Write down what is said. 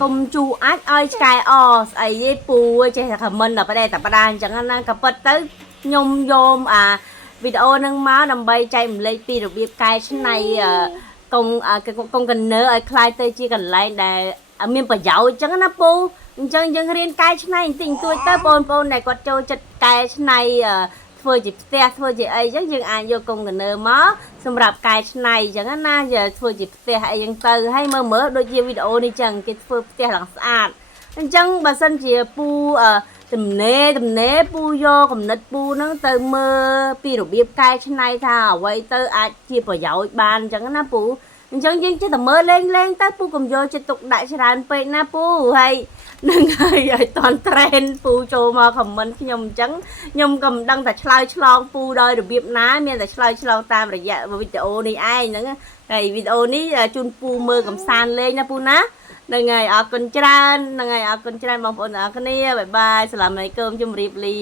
កុំជូអាចឲ្យឆ្កែអស្អីទេពូចេះតែខមមិនដល់ប្រដេតែបដាអញ្ចឹងណាក៏ពិតទៅខ្ញុំយកវីដេអូនឹងមកដើម្បីចែកម្លែកពីរបៀបកែច្នៃកុងកណឺឲ្យคล้ายទៅជាកន្លែងដែលមានប្រយោជន៍អញ្ចឹងណាពូអញ្ចឹងយើងរៀនកែច្នៃបន្តិចបន្តួចទៅបងប្អូនដែលគាត់ចូលចិត្តកែច្នៃធ្វើជាផ្ទះធ្វើជាអីអញ្ចឹងយើងអាចយកកុងកណឺមកសម្រាប់កែច្នៃអញ្ចឹងណាធ្វើជាផ្ទះអីអញ្ចឹងទៅហើយមើលដូចជាវីដេអូនេះអញ្ចឹងគេធ្វើផ្ទះឡើងស្អាតអញ្ចឹងបើសិនជាពូទំនេរពូយកកំណត់ពូហ្នឹងទៅមើលពីរបៀបកែច្នៃថាអ្វីទៅអាចជាប្រយោជន៍បានអញ្ចឹងណាពូអញ្ចឹងយើងចេះតែមើលលេងទៅពូកុំយកចិត្តទុកដាក់ច្រើនពេកណាពូហើយនឹងហើយឲ្យតន់ត្រេនពូចូលមកខមមិនខ្ញុំអញ្ចឹងខ្ញុំក៏មិនដឹងថាឆ្លើយឆ្លងពូដោយរបៀបណាមានតែឆ្លើយឆ្លងតាមរយៈវីដេអូនេះឯងហ្នឹងហើយវីដេអូនេះជូនពូមើលកំសាន្តលេងណាពូណាហ្នឹងហើយអរគុណច្រើនហ្នឹងហើយអរគុណច្រើនបងប្អូនទាំងអស់គ្នាបាយបាយសាឡាមអាឡៃគុំជម្រាបលា